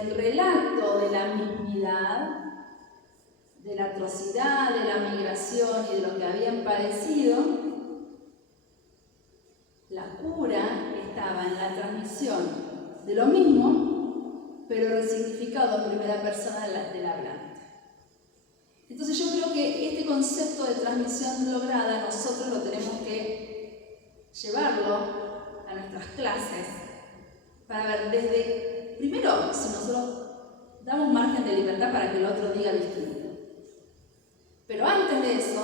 el relato de la mismidad, de la atrocidad, de la migración y de lo que habían padecido, la cura estaba en la transmisión de lo mismo, pero resignificado en primera persona del hablante. Entonces yo creo que este concepto de transmisión lograda nosotros lo tenemos que llevarlo a nuestras clases para ver desde, primero, si nosotros damos margen de libertad para que el otro diga distinto. Pero antes de eso,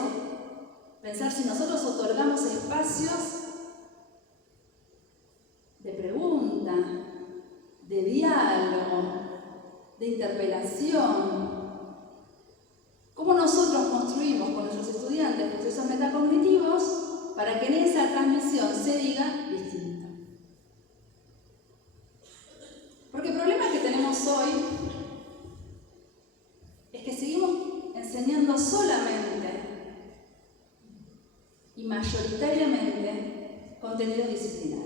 pensar si nosotros otorgamos espacios de pregunta, de diálogo, de interpelación. ¿Cómo nosotros construimos con nuestros estudiantes procesos metacognitivos para que en esa transmisión se diga distinto? Porque el problema que tenemos hoy es que seguimos enseñando solamente y mayoritariamente contenidos disciplinares.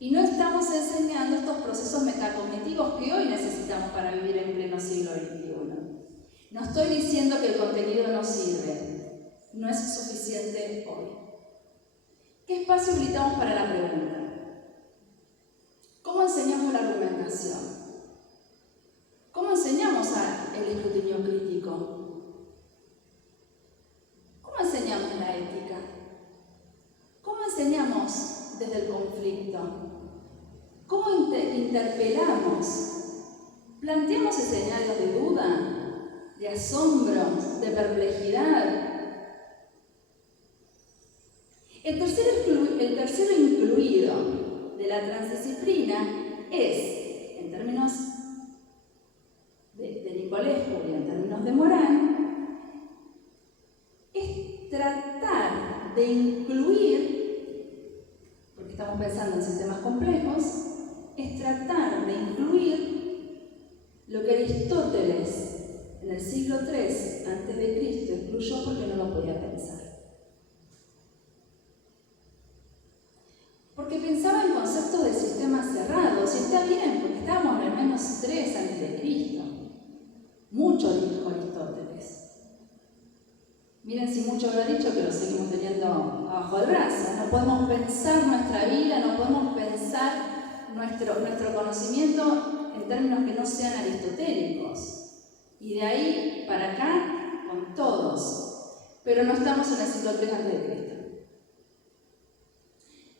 Y no estamos enseñando estos procesos metacognitivos que hoy necesitamos para vivir en pleno siglo XXI. No estoy diciendo que el contenido no sirve, no es suficiente hoy. ¿Qué espacio habilitamos para la pregunta? ¿Cómo enseñamos la argumentación? ¿Cómo enseñamos el escrutinio crítico? ¿Cómo enseñamos la ética? ¿Cómo enseñamos desde el conflicto? ¿Cómo interpelamos? ¿Planteamos escenarios de duda, de asombro, de perplejidad? El tercero incluido de la transdisciplina es, en términos de Nicolescu y en términos de Morán, es tratar de incluir, porque estamos pensando en sistemas complejos, es tratar de incluir lo que Aristóteles en el siglo III a.C. excluyó porque no lo podía pensar. Porque pensaba en conceptos de sistemas cerrados, y está bien, porque estábamos en el menos 3 a.C. Mucho dijo Aristóteles. Miren si mucho habrá dicho que lo seguimos teniendo abajo del brazo. No podemos pensar nuestra vida, no podemos pensar nuestro conocimiento en términos que no sean aristotélicos. Y de ahí para acá, con todos. Pero no estamos en el siglo III a.C.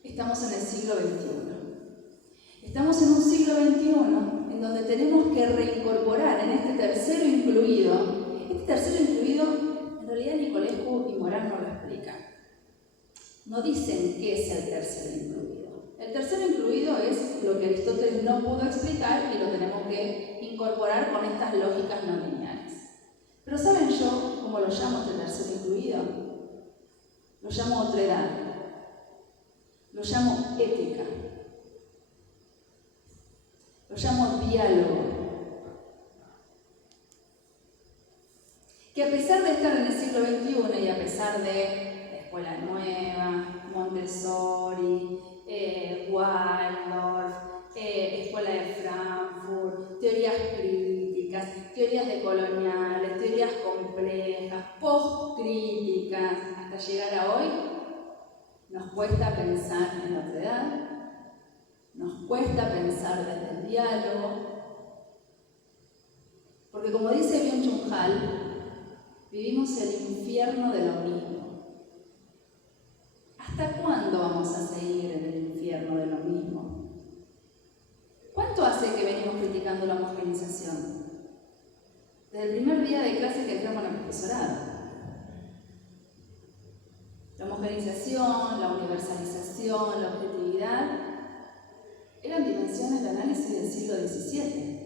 Estamos en el siglo XXI. Estamos en un siglo XXI en donde tenemos que reincorporar en este tercero incluido, en realidad Nicolescu y Morán no lo explican. No dicen qué es el tercero incluido. El tercero incluido es lo que Aristóteles no pudo explicar y lo tenemos que incorporar con estas lógicas no lineales. Pero ¿saben yo cómo lo llamo este tercero incluido? Lo llamo otredad. Lo llamo ética. Lo llamo diálogo. Que a pesar de estar en el siglo XXI y a pesar de la Escuela Nueva, Montessori, Waldorf, Escuela de Frankfurt, teorías críticas, teorías decoloniales, teorías complejas, postcríticas, hasta llegar a hoy, nos cuesta pensar en la otredad, nos cuesta pensar desde el diálogo, porque como dice Byung-Chul Han, vivimos el infierno de lo mismo. ¿Hasta cuándo vamos a seguir en el infierno de lo mismo? ¿Cuánto hace que venimos criticando la homogeneización? Desde el primer día de clase que entramos en el profesorado. La homogeneización, la universalización, la objetividad eran dimensiones de análisis del siglo XVII.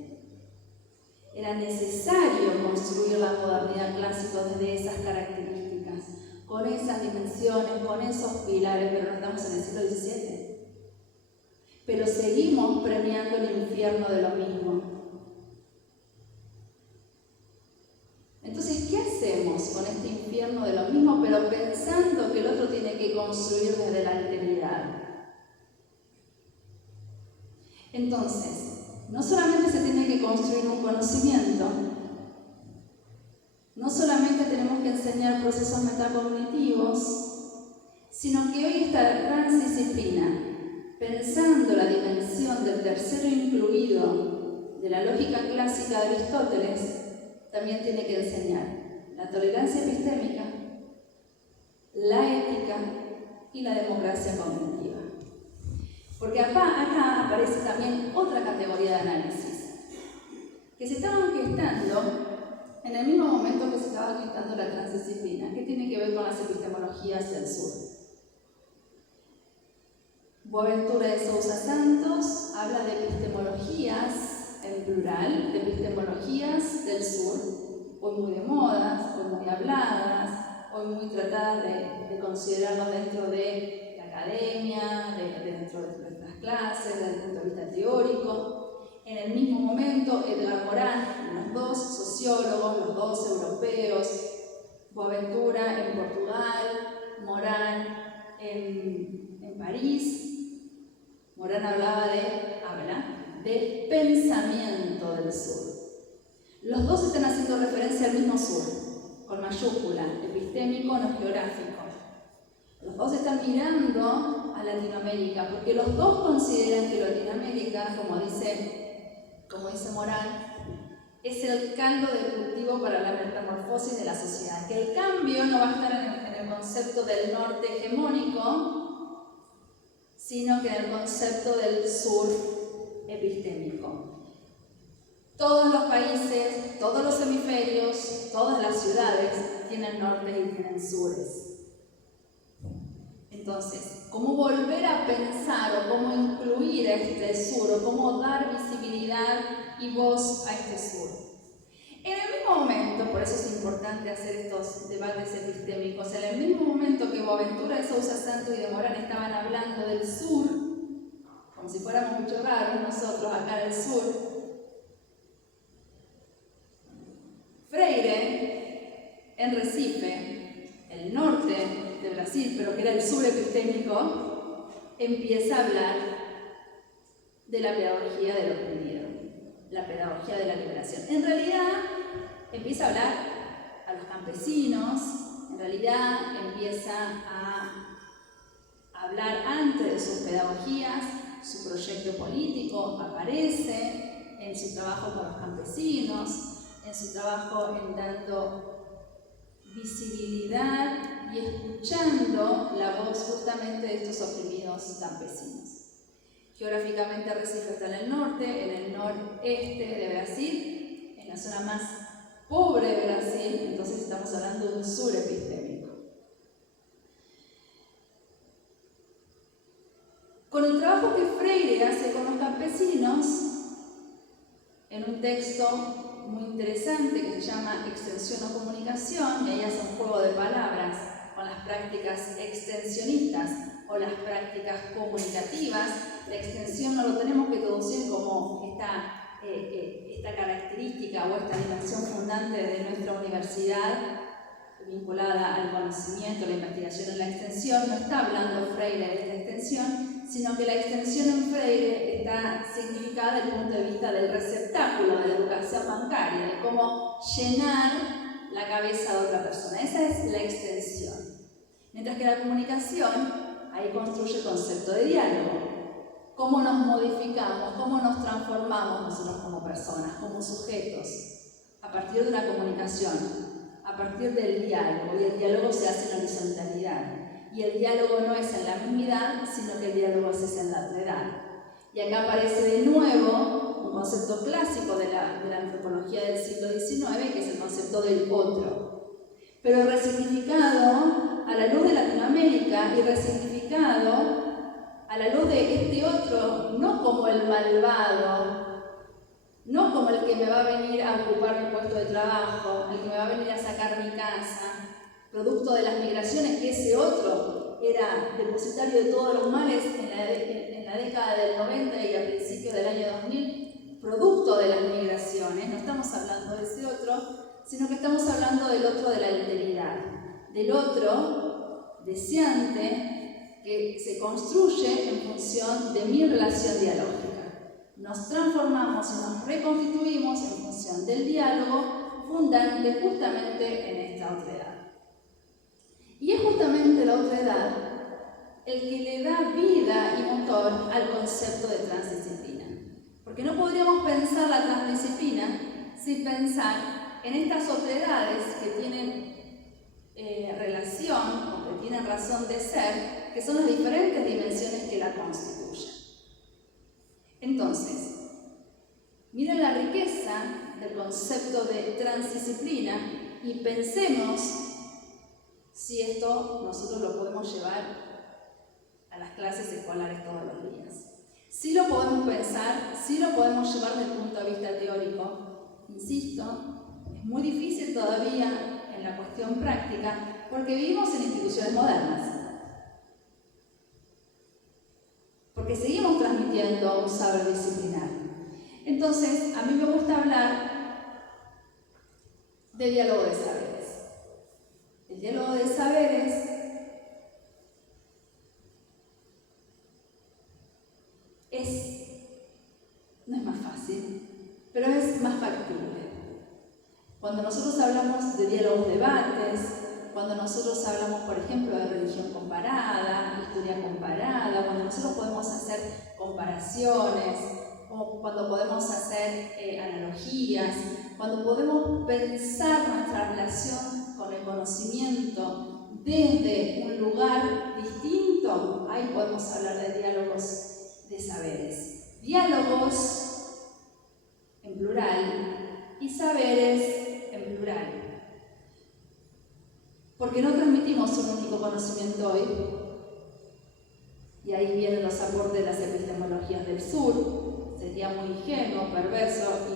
Era necesario construir la modernidad clásica desde esas características, con esas dimensiones, con esos pilares, pero no estamos en el siglo XVII. Pero seguimos premiando el infierno de lo mismo. Entonces, ¿qué hacemos con este infierno de lo mismo, pero pensando que el otro tiene que construir desde la alteridad? Entonces, no solamente se tiene que que construir un conocimiento. No solamente tenemos que enseñar procesos metacognitivos, sino que hoy esta transdisciplina, pensando la dimensión del tercero incluido de la lógica clásica de Aristóteles, también tiene que enseñar la tolerancia epistémica, la ética y la democracia cognitiva. Porque acá aparece también otra categoría de análisis, que se estaban gestando en el mismo momento que se estaba gestando la transdisciplina, que tiene que ver con las epistemologías del sur. Boaventura de Sousa Santos habla de epistemologías en plural, de epistemologías del sur, hoy muy de moda, hoy muy habladas, hoy muy tratadas de considerarlo dentro de la academia, dentro de nuestras clases, desde el punto de vista teórico. En el mismo momento, Edgar Morán, los dos sociólogos, los dos europeos, Boaventura en Portugal, Morán en París. Morán habla de pensamiento del sur. Los dos están haciendo referencia al mismo sur, con mayúscula, epistémico, no geográfico. Los dos están mirando a Latinoamérica, porque los dos consideran que Latinoamérica, como dice Morán, es el caldo de cultivo para la metamorfosis de la sociedad. Que el cambio no va a estar en el concepto del norte hegemónico, sino que en el concepto del sur epistémico. Todos los países, todos los hemisferios, todas las ciudades tienen nortes y tienen sures. Entonces, ¿cómo volver a pensar o cómo incluir a este sur o cómo dar visibilidad y voz a este sur? En el mismo momento, por eso es importante hacer estos debates epistémicos, en el mismo momento que Boaventura de Sousa Santos y de Morán estaban hablando del sur, como si fuéramos mucho raros nosotros acá en el sur, Freire, en Recife, el norte de Brasil, pero que era el sur epistémico, empieza a hablar de la pedagogía del oprimido, la pedagogía de la liberación. En realidad, empieza a hablar a los campesinos, en realidad empieza a hablar antes de sus pedagogías, su proyecto político aparece en su trabajo con los campesinos, en su trabajo en dando visibilidad y escuchando la voz justamente de estos oprimidos campesinos. Geográficamente Recife está en el norte, en el noreste de Brasil, en la zona más pobre de Brasil, entonces estamos hablando de un sur epistémico. Con el trabajo que Freire hace con los campesinos, en un texto muy interesante que se llama Extensión o Comunicación, y ahí hace un juego de palabras con las prácticas extensionistas o las prácticas comunicativas. La extensión no lo tenemos que traducir como esta característica o esta dimensión fundante de nuestra universidad vinculada al conocimiento, la investigación en la extensión. No está hablando Freire de esta extensión, sino que la extensión en Freire está significada desde el punto de vista del receptáculo de la educación bancaria, de cómo llenar la cabeza de otra persona. Esa es la extensión. Mientras que la comunicación, ahí construye el concepto de diálogo. Cómo nos modificamos, cómo nos transformamos nosotros como personas, como sujetos, a partir de una comunicación, a partir del diálogo, y el diálogo se hace en horizontalidad. Y el diálogo no es en la mismidad, sino que el diálogo es en la otredad. Y acá aparece de nuevo un concepto clásico de la antropología del siglo XIX, que es el concepto del otro. Pero resignificado a la luz de Latinoamérica y resignificado a la luz de este otro, no como el malvado, no como el que me va a venir a ocupar mi puesto de trabajo, el que me va a venir a sacar mi casa, producto de las migraciones, que ese otro era depositario de todos los males en la década del 90 y a principios del año 2000, producto de las migraciones. No estamos hablando de ese otro, sino que estamos hablando del otro de la alteridad, del otro deseante que se construye en función de mi relación dialógica. Nos transformamos y nos reconstituimos promoción del diálogo, fundante justamente en esta otredad. Y es justamente la otredad el que le da vida y motor al concepto de transdisciplina. Porque no podríamos pensar la transdisciplina sin pensar en estas otredades que tienen relación o que tienen razón de ser, que son las diferentes dimensiones que la constituyen. Entonces, miren la riqueza del concepto de transdisciplina y pensemos si esto nosotros lo podemos llevar a las clases escolares todos los días. Sí lo podemos pensar, sí lo podemos llevar desde el punto de vista teórico. Insisto, es muy difícil todavía en la cuestión práctica porque vivimos en instituciones modernas. Porque seguimos transmitiendo un saber disciplinar. Entonces, a mí me gusta hablar de diálogo de saberes. El diálogo de saberes no es más fácil, pero es más factible. Cuando nosotros hablamos de diálogos, debates, cuando nosotros hablamos, por ejemplo, de religión comparada, historia comparada, cuando nosotros podemos hacer comparaciones, o cuando podemos hacer analogías, cuando podemos pensar nuestra relación con el conocimiento desde un lugar distinto, ahí podemos hablar de diálogos de saberes. Diálogos en plural y saberes en plural. Porque no transmitimos un único conocimiento hoy, y ahí vienen los aportes de las epistemologías del sur. Sería muy ingenuo, perverso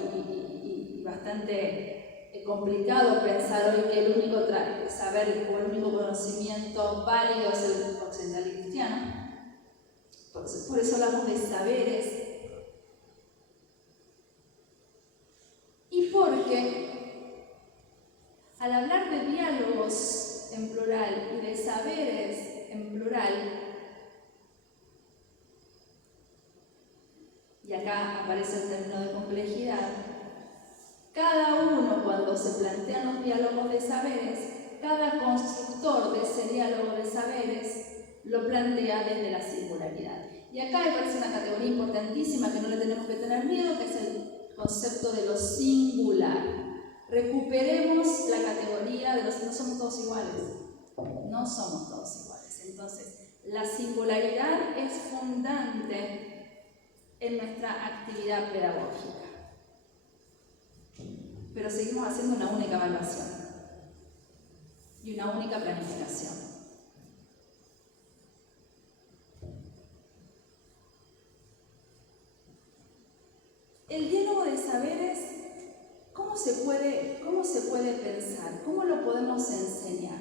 y bastante complicado pensar hoy que el único saber o el único conocimiento válido es el occidental y cristiano. Por eso hablamos de saberes. Y porque al hablar de diálogos en plural y de saberes en plural, y acá aparece el término de complejidad, cada uno cuando se plantean los diálogos de saberes, cada constructor de ese diálogo de saberes lo plantea desde la singularidad. Y acá me parece una categoría importantísima que no le tenemos que tener miedo, que es el concepto de lo singular. Recuperemos la categoría de los no somos todos iguales. No somos todos iguales. Entonces, la singularidad es fundante en nuestra actividad pedagógica. Pero seguimos haciendo una única evaluación y una única planificación. El diálogo de saberes, ¿cómo se puede pensar? ¿Cómo lo podemos enseñar?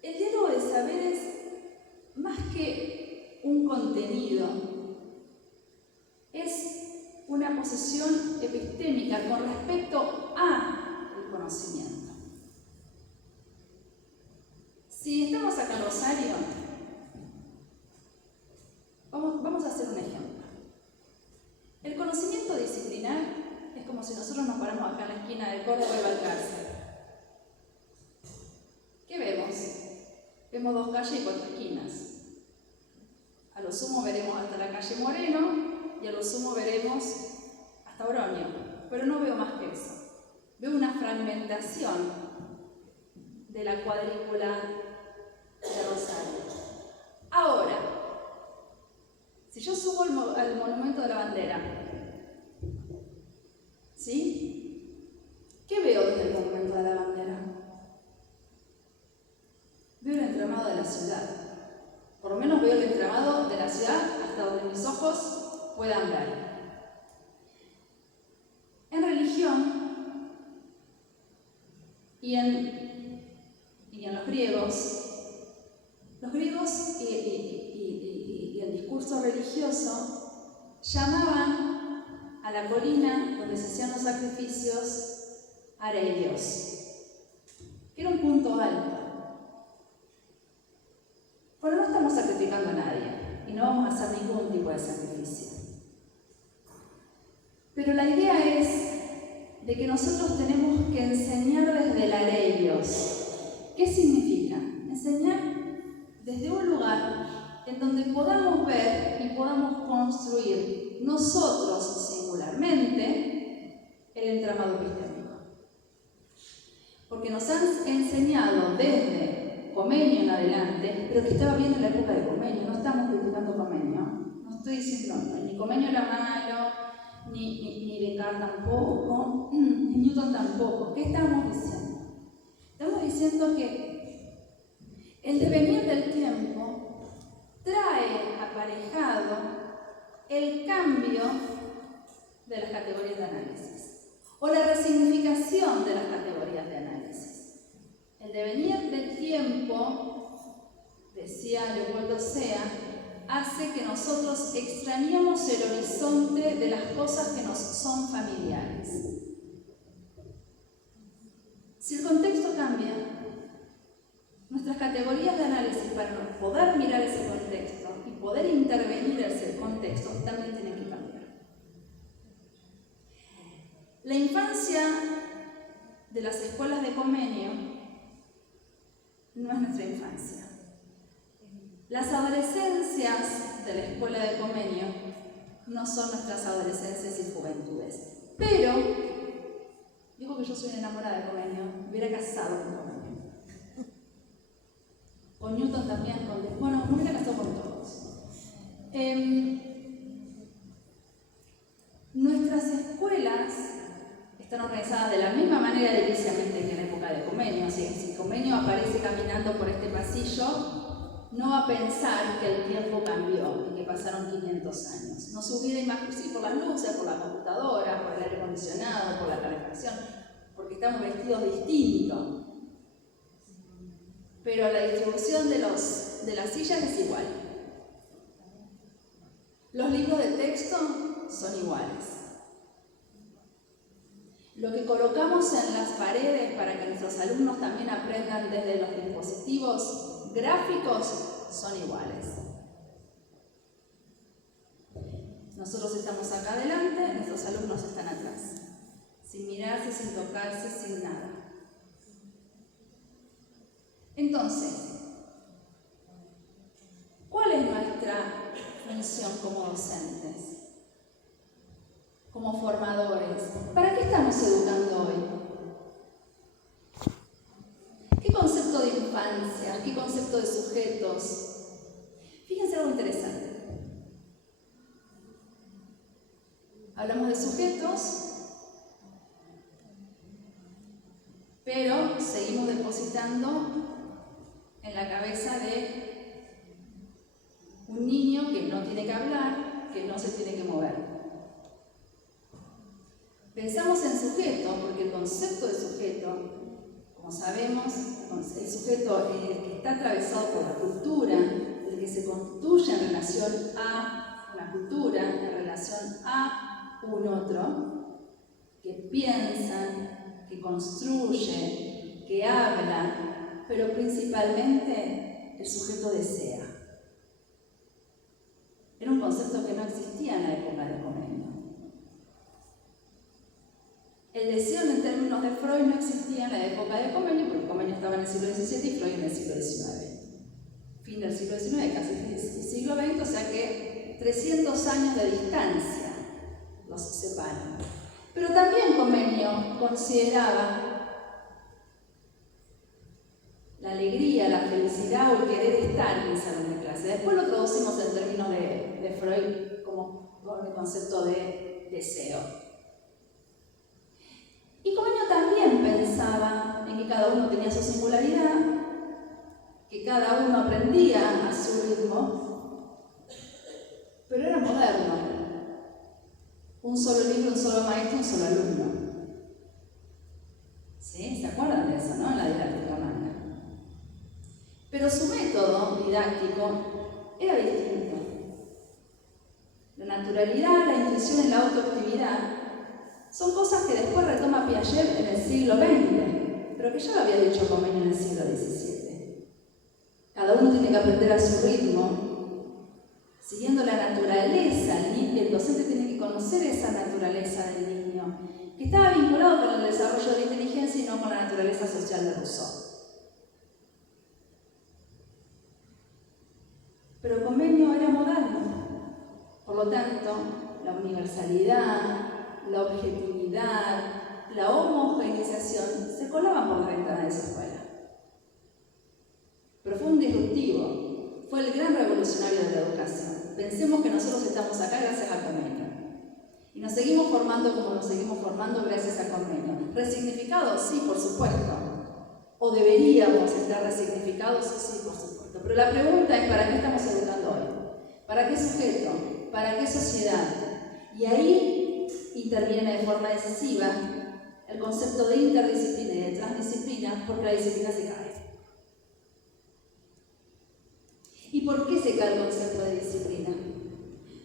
El diálogo de saberes, más que un contenido, es una posición epistémica con respecto al conocimiento. Si estamos acá en Rosario, vamos a hacer un ejemplo. El conocimiento disciplinar es como si nosotros nos paramos acá en la esquina de Córdoba y Balcarce. ¿Qué vemos? Vemos 2 calles y 4 esquinas. A lo sumo veremos hasta la calle Moreno y a lo sumo veremos hasta Oroño, pero no veo más que eso. Veo una fragmentación de la cuadrícula de Rosario. Ahora, si yo subo al monumento de la bandera, ¿sí? ¿Qué veo desde el monumento de la bandera? Veo el entramado de la ciudad. Por lo menos veo el entramado de la ciudad hasta donde mis ojos puedan ver. En religión y en los griegos y el discurso religioso llamaban a la colina donde se hacían los sacrificios Areios, que era un punto alto. Pero no estamos sacrificando a nadie. no vamos a hacer ningún tipo de sacrificio. Pero la idea es de que nosotros tenemos que enseñar desde el areios. ¿Qué significa? Enseñar desde un lugar en donde podamos ver y podamos construir nosotros singularmente el entramado epistémico. Porque nos han enseñado desde Comenio en adelante, pero que estaba bien en la época de Comenio, no estamos criticando Comenio, no estoy diciendo ni Comenio era malo, ni Descartes tampoco, ni Newton tampoco. ¿Qué estamos diciendo? Estamos diciendo que el devenir del tiempo trae aparejado el cambio de las categorías de análisis o la resignificación de las categorías de análisis. El devenir del tiempo, decía Leopoldo Sea, hace que nosotros extrañemos el horizonte de las cosas que nos son familiares. Si el contexto cambia, nuestras categorías de análisis para poder mirar ese contexto y poder intervenir en ese contexto también tienen que cambiar. La infancia de las escuelas de Comenio no es nuestra infancia. Las adolescencias de la escuela de Comenio no son nuestras adolescencias y juventudes. Pero, digo que yo soy enamorada de Comenio, me hubiera casado con Comenio. Con Newton también, bueno, me hubiera casado con todos. Nuestras escuelas están organizadas de la misma manera ediliciamente que en la época de Comenio. Así que si Comenio aparece caminando por este pasillo, no va a pensar que el tiempo cambió y que pasaron 500 años. No se hubiera imaginado, sí, por las luces, por la computadora, por el aire acondicionado, por la calefacción, porque estamos vestidos distintos. Pero la distribución de las sillas es igual. Los libros de texto son iguales. Lo que colocamos en las paredes para que nuestros alumnos también aprendan desde los dispositivos gráficos son iguales. Nosotros estamos acá adelante, nuestros alumnos están atrás, sin mirarse, sin tocarse, sin nada. Entonces, ¿cuál es nuestra función como docentes? Como formadores. ¿Para qué estamos educando hoy? ¿Qué concepto de infancia? ¿Qué concepto de sujetos? Fíjense algo interesante. Hablamos de sujetos, pero seguimos depositando en la cabeza de un niño que no tiene que hablar, que no se tiene que mover. Pensamos en sujeto porque el concepto de sujeto, como sabemos, el sujeto que está atravesado por la cultura, el que se constituye en relación a una cultura, en relación a un otro, que piensa, que construye, que habla, pero principalmente el sujeto desea. Era un concepto que no existía en la época de Comenio. El deseo en términos de Freud no existía en la época de Comenio, porque Comenio estaba en el siglo XVII y Freud en el siglo XIX. Fin del siglo XIX, casi fin del siglo XX, o sea que 300 años de distancia los separan. Pero también Comenio consideraba la alegría, la felicidad o el querer estar en el salón de clase. Después lo traducimos en términos de Freud como con el concepto de deseo. Y Comenio también pensaba en que cada uno tenía su singularidad, que cada uno aprendía a su ritmo, pero era moderno. Un solo libro, un solo maestro, un solo alumno. ¿Sí? ¿Se acuerdan de eso, no? En la didáctica magna. Pero su método didáctico era distinto. La naturalidad, la intuición y la autoactividad son cosas que después retoma Piaget en el siglo XX, pero que ya lo había dicho Comenio en el siglo XVII. Cada uno tiene que aprender a su ritmo, siguiendo la naturaleza. El docente tiene que conocer esa naturaleza del niño, que estaba vinculado con el desarrollo de la inteligencia y no con la naturaleza social de Rousseau. Pero el convenio era moderno, por lo tanto, la universalidad, la objetividad, la homogeneización se colaban por la ventana de esa escuela. Pero fue un disruptivo, fue el gran revolucionario de la educación. Pensemos que nosotros estamos acá gracias al convenio. Y nos seguimos formando como nos seguimos formando gracias al convenio. ¿Resignificados? Sí, por supuesto. ¿O deberíamos estar resignificados? Sí, por supuesto. Pero la pregunta es, ¿para qué estamos educando hoy? ¿Para qué sujeto? ¿Para qué sociedad? Y ahí interviene de forma decisiva el concepto de interdisciplina y de transdisciplina, porque la disciplina se cae. ¿Y por qué se cae el concepto de disciplina?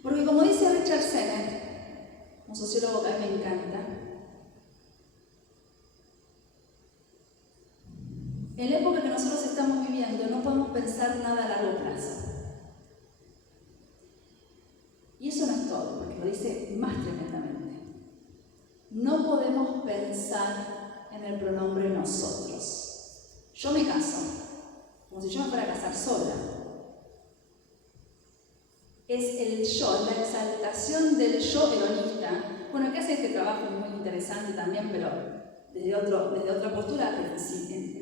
Porque como dice Richard Sennett, un sociólogo que a mí me encanta, en la época que nosotros estamos viviendo no podemos pensar nada a largo plazo. Y eso no es todo, porque lo dice más tremendamente. No podemos pensar en el pronombre nosotros. Yo me caso, como si yo me fuera a casar sola. Es el yo, la exaltación del yo hedonista. Bueno, que hace este trabajo muy interesante también, pero desde otra postura, pero en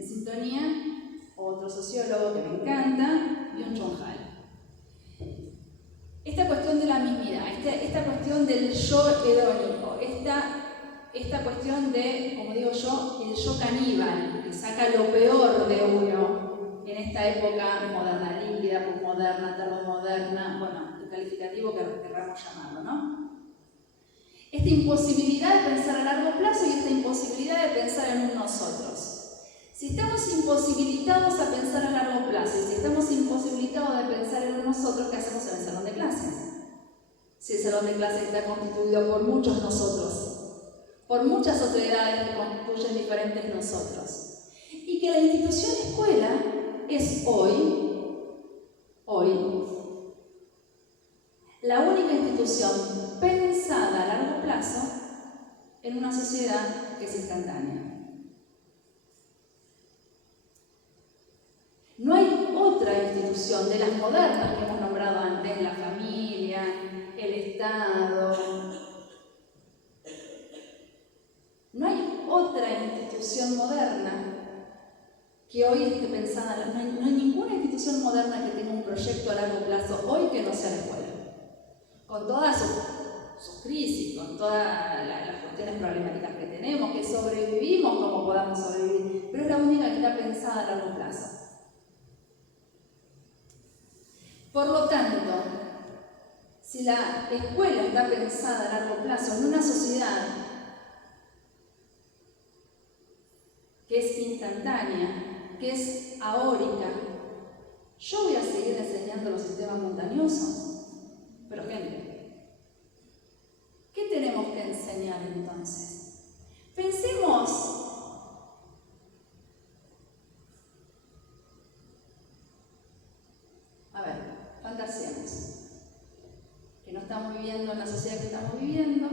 sintonía, otro sociólogo que me encanta, Byung-Chul Han. Esta cuestión de la mismidad, esta cuestión del yo hedónico, esta cuestión de, como digo yo, el yo caníbal, que saca lo peor de uno en esta época moderna, líquida, posmoderna, tardomoderna, bueno, el calificativo que querramos llamarlo, ¿no? Esta imposibilidad de pensar a largo plazo y esta imposibilidad de pensar en un nosotros. Si estamos imposibilitados a pensar a largo plazo y si estamos imposibilitados de pensar en un nosotros, ¿qué hacemos en el salón de clases? Si el salón de clases está constituido por muchos nosotros, por muchas otredades que constituyen diferentes nosotros. Y que la institución escuela es hoy, la única institución pensada a largo plazo en una sociedad que es instantánea. No hay otra institución de las modernas que hemos nombrado antes, la familia, el Estado. No hay otra institución moderna que hoy esté pensada, no hay ninguna institución moderna que tenga un proyecto a largo plazo hoy que no sea la escuela. Con todas sus crisis, con todas las cuestiones problemáticas que tenemos, que sobrevivimos como podamos sobrevivir, pero es la única que está pensada a largo plazo. Por lo tanto, si la escuela está pensada a largo plazo en una sociedad que es instantánea, que es ahórica, yo voy a seguir enseñando los sistemas montañosos. Pero gente, ¿qué tenemos que enseñar entonces? Pensemos. A ver, fantaseemos. Que no estamos viviendo en la sociedad que estamos viviendo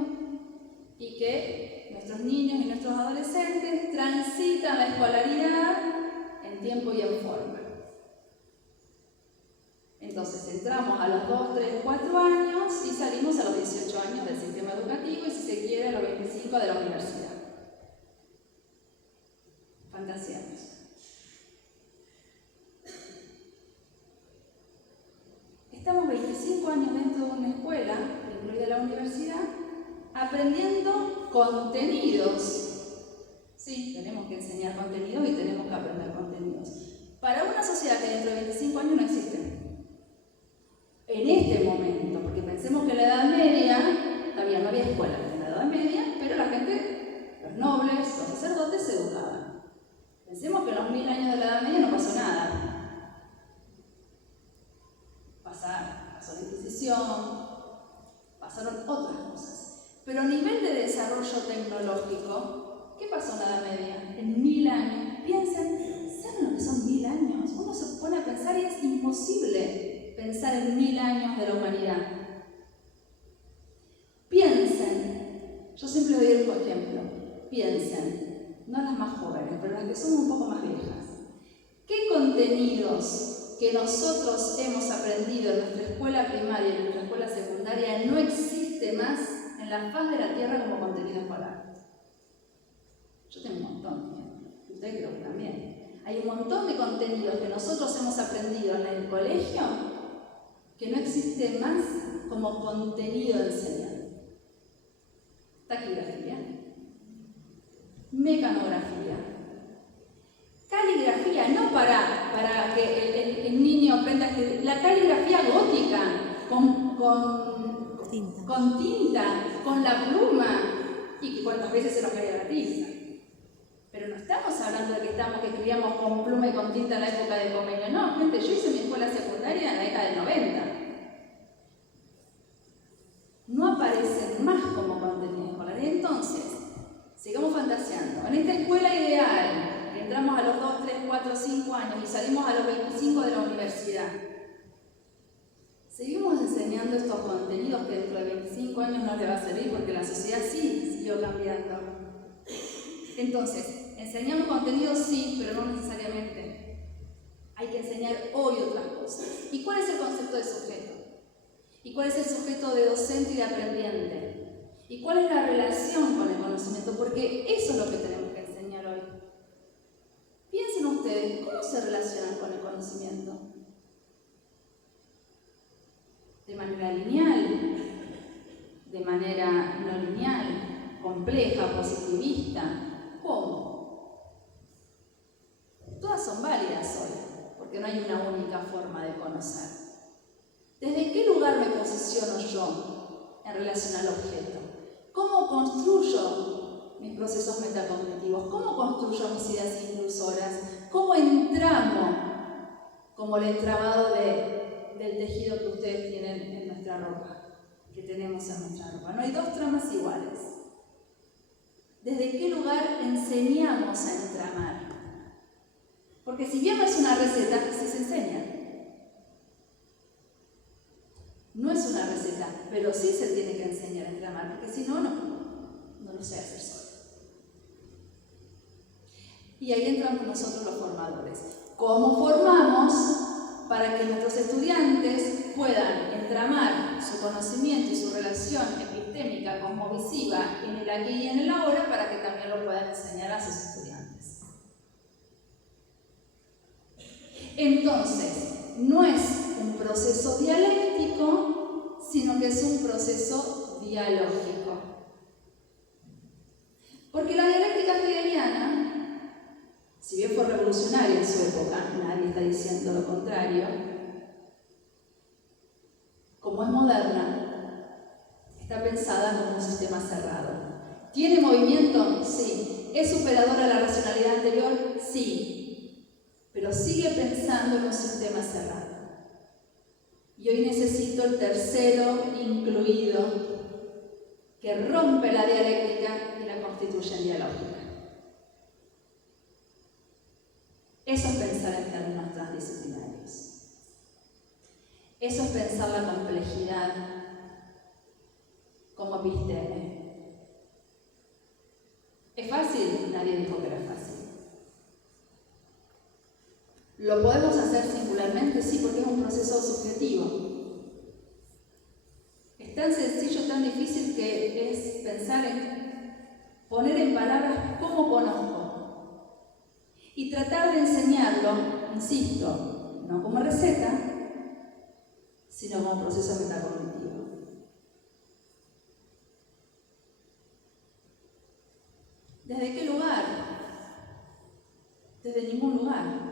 y que nuestros niños y nuestros adolescentes transitan la escolaridad en tiempo y en forma. Entonces entramos a los 2, 3, 4 años y salimos a los 18 años del sistema educativo y si se quiere a los 25 de la universidad. Fantaseamos. Estamos 25 años dentro de una escuela, incluida la universidad, aprendiendo contenidos. Sí, tenemos que enseñar contenidos y tenemos que aprender contenidos. Para una sociedad que dentro de 25 años no existe. En este momento, porque pensemos que en la Edad Media todavía no había escuela en la Edad Media, pero la gente, los nobles, los sacerdotes se educaban. Pensemos que en los 1000 años de la Edad Media no pasó nada. Pasó la Inquisición, pasaron otras cosas. Pero a nivel de desarrollo tecnológico, ¿qué pasó en la Edad Media? En 1000 años. Piensen, ¿saben lo que son 1000 años? Uno se pone a pensar y es imposible. pensar en 1000 años de la humanidad. Piensen, yo siempre doy el ejemplo, piensen, no las más jóvenes, pero las que son un poco más viejas. ¿Qué contenidos que nosotros hemos aprendido en nuestra escuela primaria y en nuestra escuela secundaria no existe más en la faz de la Tierra como contenido escolar? Yo tengo un montón, ustedes creo que también. Hay un montón de contenidos que nosotros hemos aprendido en el colegio que no existe más como contenido enseñado. Taquigrafía, mecanografía, caligrafía, no para que el niño aprenda a escribir, la caligrafía gótica, con tinta, con la pluma, y cuántas veces se nos caía la tinta. Pero no estamos hablando de que escribíamos con pluma y con tinta en la época de convenio, no, gente, yo hice mi escuela secundaria en la década del 90. No aparecen más como contenido escolar. Y entonces, sigamos fantaseando. En esta escuela ideal, que entramos a los 2, 3, 4, 5 años y salimos a los 25 de la universidad, seguimos enseñando estos contenidos que dentro de 25 años no les va a servir porque la sociedad sí siguió cambiando. Entonces, enseñamos contenidos sí, pero no necesariamente. Hay que enseñar hoy otras cosas. ¿Y cuál es el concepto de sujeto? ¿Y cuál es el sujeto de docente y de aprendiente? ¿Y cuál es la relación con el conocimiento? Porque eso es lo que tenemos que enseñar hoy. Piensen ustedes, ¿cómo se relacionan con el conocimiento? ¿De manera lineal? ¿De manera no lineal? ¿Compleja? ¿Positivista? ¿Cómo? Todas son válidas hoy, porque no hay una única forma de conocer. ¿Desde qué lugar me posiciono yo en relación al objeto? ¿Cómo construyo mis procesos metacognitivos? ¿Cómo construyo mis ideas impulsoras? ¿Cómo entramo como el entramado del tejido que ustedes tienen en nuestra ropa, que tenemos en nuestra ropa? No hay dos tramas iguales. ¿Desde qué lugar enseñamos a entramar? Porque si bien no es una receta, sí se enseña. No es una receta, pero sí se tiene que enseñar a entramar, porque si no, no lo sé hacer solo. Y ahí entramos nosotros los formadores. ¿Cómo formamos para que nuestros estudiantes puedan entramar su conocimiento y su relación epistémica, cosmovisiva en el aquí y en el ahora, para que también lo puedan enseñar a sus estudiantes? Entonces, no es un proceso dialéctico, sino que es un proceso dialógico. Porque la dialéctica hegeliana, si bien fue revolucionaria en su época, nadie está diciendo lo contrario, como es moderna, está pensada como un sistema cerrado. ¿Tiene movimiento? Sí. ¿Es superadora a la racionalidad anterior? Sí. Pero sigue pensando en un sistema cerrado. Y hoy necesito el tercero incluido, que rompe la dialéctica y la constituye en dialógica. Eso es pensar en términos transdisciplinarios. Eso es pensar la complejidad como episteme. ¿Es fácil? Nadie dijo que era fácil. ¿Lo podemos hacer singularmente? Sí, porque es un proceso subjetivo. Es tan sencillo, tan difícil que es pensar en poner en palabras cómo conozco y tratar de enseñarlo, insisto, no como receta, sino como proceso metacognitivo. ¿Desde qué lugar? Desde ningún lugar.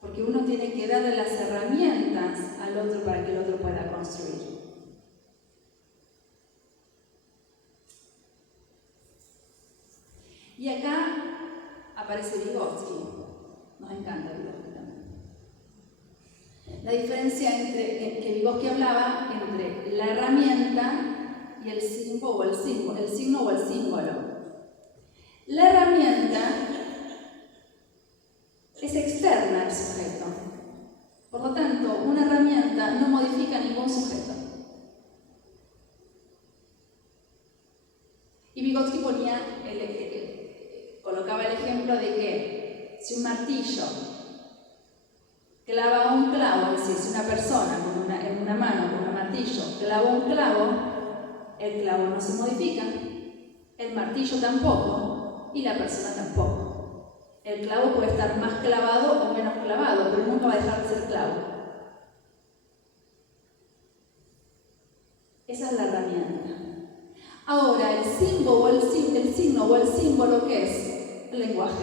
Porque uno tiene que darle las herramientas al otro para que el otro pueda construir. Y acá aparece Vygotsky. Nos encanta Vygotsky también. La diferencia que Vygotsky hablaba entre la herramienta y el signo o el símbolo. La herramienta es externa al sujeto. Por lo tanto, una herramienta no Si un martillo clava un clavo, es decir, si una persona en una mano con un martillo clava un clavo, el clavo no se modifica, el martillo tampoco y la persona tampoco. El clavo puede estar más clavado o menos clavado, pero nunca va a dejar de ser clavo. Esa es la herramienta. Ahora, el signo o el símbolo, ¿qué es? El lenguaje.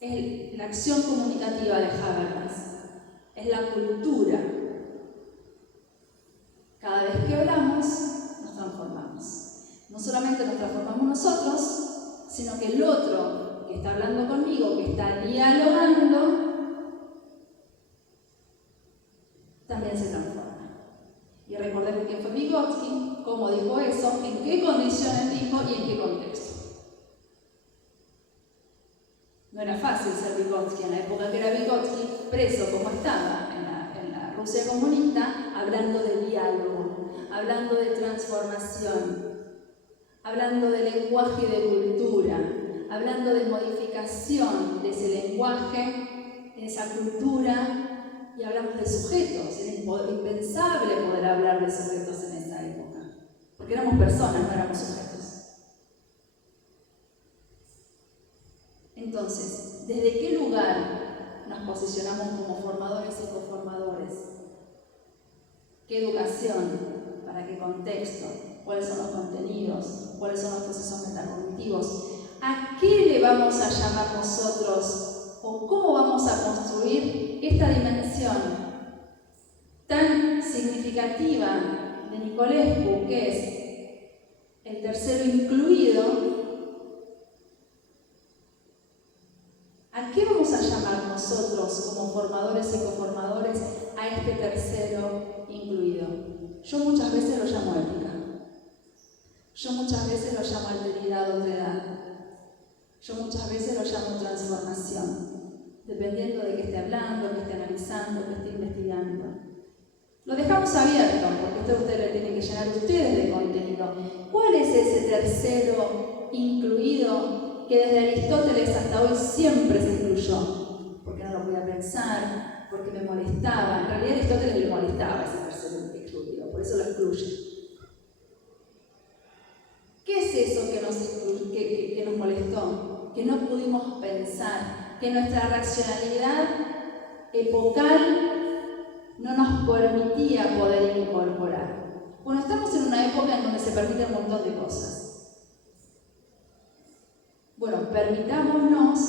Es la acción comunicativa de Habermas. Es la cultura. Cada vez que hablamos, nos transformamos. No solamente nos transformamos nosotros, sino que el otro que está hablando conmigo, que está dialogando, también se transforma. Y recordemos quién fue Vygotsky, cómo dijo eso, en qué condiciones dijo y en qué contexto. No era fácil ser Vygotsky en la época que era Vygotsky, preso como estaba en la Rusia comunista, hablando de diálogo, hablando de transformación, hablando de lenguaje y de cultura, hablando de modificación de ese lenguaje, de esa cultura. Y hablamos de sujetos, era impensable poder hablar de sujetos en esa época, porque éramos personas, no éramos sujetos. Entonces, ¿desde qué lugar nos posicionamos como formadores y coformadores? ¿Qué educación? ¿Para qué contexto? ¿Cuáles son los contenidos? ¿Cuáles son los procesos metacognitivos? ¿A qué le vamos a llamar nosotros? ¿O cómo vamos a construir esta dimensión tan significativa de Nicolescu, que es el tercero incluido? ¿A qué vamos a llamar nosotros como formadores y coformadores a este tercero incluido? Yo muchas veces lo llamo ética. Yo muchas veces lo llamo alteridad, otredad. Yo muchas veces lo llamo transformación, dependiendo de qué esté hablando, qué esté analizando, qué esté investigando. Lo dejamos abierto, porque esto ustedes le tienen que llenar ustedes de contenido. ¿Cuál es ese tercero incluido que desde Aristóteles hasta hoy siempre se incluyó? Porque no lo podía pensar, porque me molestaba. En realidad a Aristóteles le molestaba ese tercero incluido, por eso lo excluye. ¿Qué es eso que nos molestó? Que no pudimos pensar, que nuestra racionalidad epocal no nos permitía poder incorporar. Bueno, estamos en una época en donde se permite un montón de cosas. Bueno, permitámonos